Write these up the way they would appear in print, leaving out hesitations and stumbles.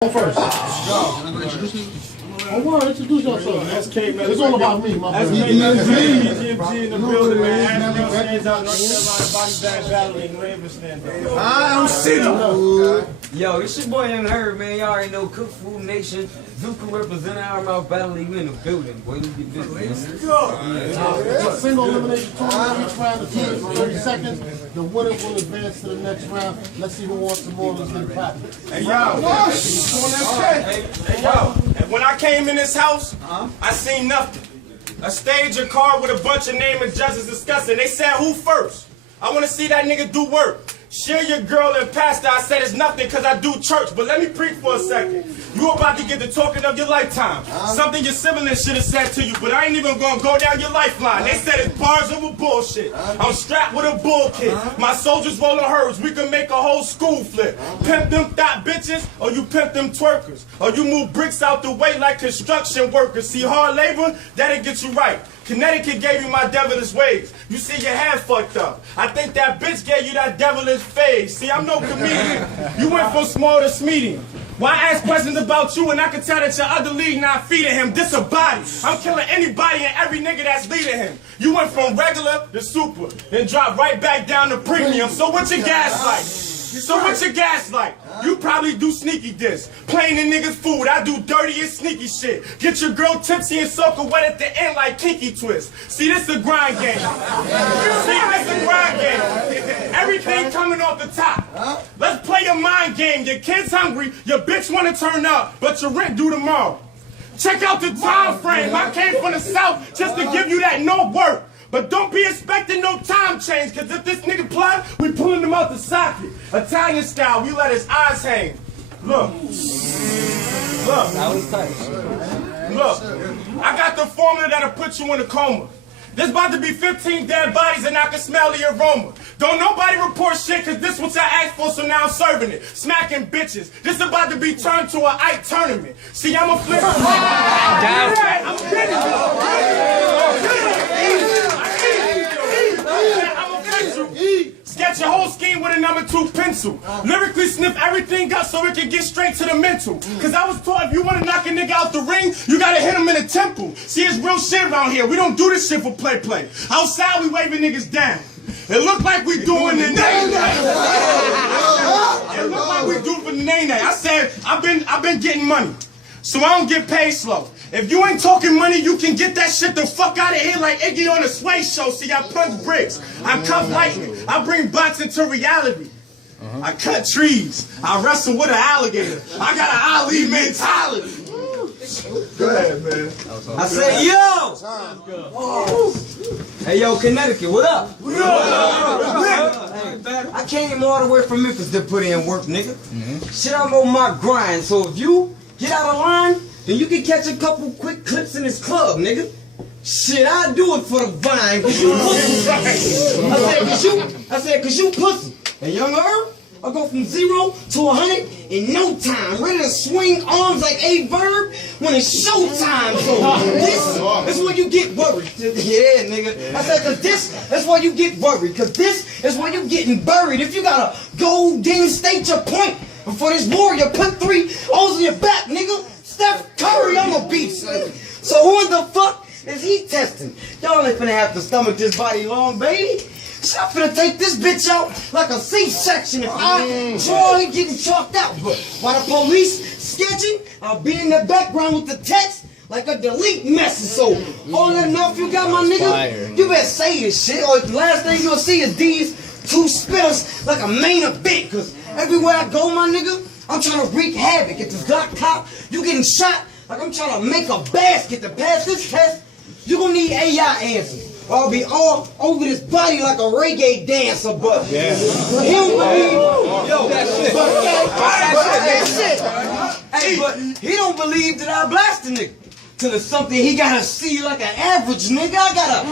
First. Oh, well, introduce yourself. That's K, man. It's all about me, my That's friend. EMG in the building, man. African stands out, North Carolina, body bag battling, New Haven stands out. I don't see them. Yo, it's your boy Young Herb, man. Y'all already know Cook Food Nation. Zuka representing our mouth battle. You in the building, boy. You get business. Single elimination tournament, each round of 30 seconds. The winner will advance to the next round. Let's see who wants some more. Let's get it popping. Hey, yo. And when I came in this house, I seen nothing. A stage, a car with a bunch of naming judges discussing. They said, who first? I want to see that nigga do work. Share your girl and pastor. I said it's nothing because I do church. But let me preach for a second. You about to get the talking of your lifetime. Something your siblings should have said to you, but I ain't even going to go down your lifeline. They said it's bars over bullshit. I'm strapped with a bull kit. My soldiers rolling herbs. We can make a whole school flip. Pimp them thot bitches, or you pimp them twerkers. Or you move bricks out the way like construction workers. See, hard labor, that'll get you right. Connecticut gave you my devilish ways. You see your hair fucked up. I think that bitch gave you that devilish face. See, I'm no comedian. You went from small to medium. Why ask questions about you and I can tell that your other league not feeding him? This a body. I'm killing anybody and every nigga that's leading him. You went from regular to super, then dropped right back down to premium. So what's your gas like? So what's your gas like? You probably do sneaky diss. Playing the niggas' food, I do dirty and sneaky shit. Get your girl tipsy and soak her wet at the end like Kinky Twist. See, this a grind game. See, this a grind game. Everything coming off the top. Let's play a mind game. Your kid's hungry, your bitch wanna turn up, but your rent due tomorrow. Check out the time frame. I came from the south just to give you that no work. But don't be expecting no time change, cause if this nigga play, we pulling him out the socket. Italian style, we let his eyes hang. Look. Look. That was tight. Look. I got the formula that'll put you in a coma. There's about to be 15 dead bodies and I can smell the aroma. Don't nobody report shit cause this what y'all asked for, so now I'm serving it. Smacking bitches. This about to be turned to an Ike tournament. See, I'm a flip. I'm Sketch your whole scheme with a #2 pencil. Lyrically sniff everything up so it can get straight to the mental. Cause I was taught if you wanna knock a nigga out the ring, you gotta hit him in the temple. See, it's real shit around here. We don't do this shit for play. Outside, we waving niggas down. It look like we doing the nay-nay. It look like we do for the nay-nay. I said, I've been getting money, so I don't get paid slow. If you ain't talking money, you can get that shit the fuck out of here like Iggy on a Sway show. See, I punch bricks, I cuff lightning, I bring boxing to reality. I cut trees, I wrestle with an alligator. I got an Ali mentality. Go ahead, man. I said, yo! Hey, yo, Connecticut, what up? What up? Hey, I came all the way from Memphis to put in work, nigga. Shit, I'm on my grind, so if you get out of line, then you can catch a couple quick clips in this club, nigga. Shit, I do it for the vine, cause you pussy. I said, cause you pussy. And Young Herb, I'll go from 0 to 100 in no time. Ready to swing arms like a verb when it's showtime. So this is where you get worried. Yeah, nigga. I said, cause that's why you get worried. Cause this is why you getting buried. If you gotta go then state your point before this warrior put 3 O's in your back, nigga. Steph Curry, I'm a beast. So who in the fuck is he testing? Y'all ain't finna have to stomach this body long, baby. So I'm finna take this bitch out like a C-section if I try getting chalked out. But while the police sketching, I'll be in the background with the text like a delete message. So all that enough you got, my nigga, you better say this shit, or the last thing you'll see is these 2 spitters like a main event. Cause everywhere I go, my nigga, I'm trying to wreak havoc. At this Glock cop, you getting shot like I'm trying to make a basket. To pass this test, you gonna need AI answers. Or I'll be all over this body like a reggae dancer. But he don't believe. Yo, that shit. Hey, but he don't believe that I blast a nigga. Till it's something he gotta see like an average nigga. I gotta.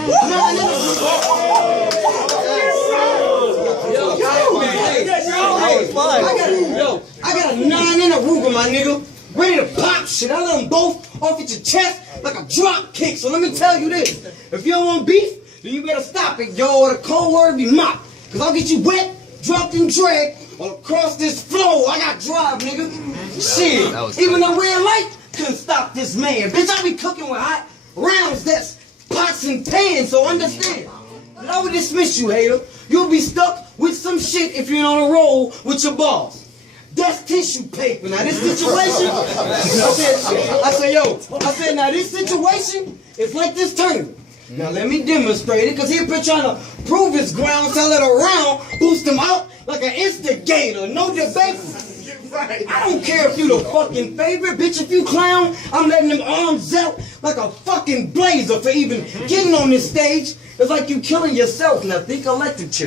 I got a 9 in a Ruger, my nigga. Ready to pop shit. I let them both off at your chest like a drop kick. So let me tell you this. If you don't want beef, then you better stop it, yo. Or the cold word be mop. Cause I'll get you wet, dropped and dragged Well, across this floor, I got drive, nigga. Shit, even the red light couldn't stop this man. Bitch, I be cooking with hot rounds that's pots and pans, so understand. But I would dismiss you, hater. You'll be stuck with some shit if you're on a roll with your boss. That's tissue paper. Now this situation, I said, now this situation is like this tournament. Now let me demonstrate it, cause he'll be trying to prove his ground, tell it around, boost him out like an instigator, no debate. I don't care if you the fucking favorite, bitch. If you clown, I'm letting them arms out like a fucking blazer for even getting on this stage. It's like you killing yourself. Now think electric chair.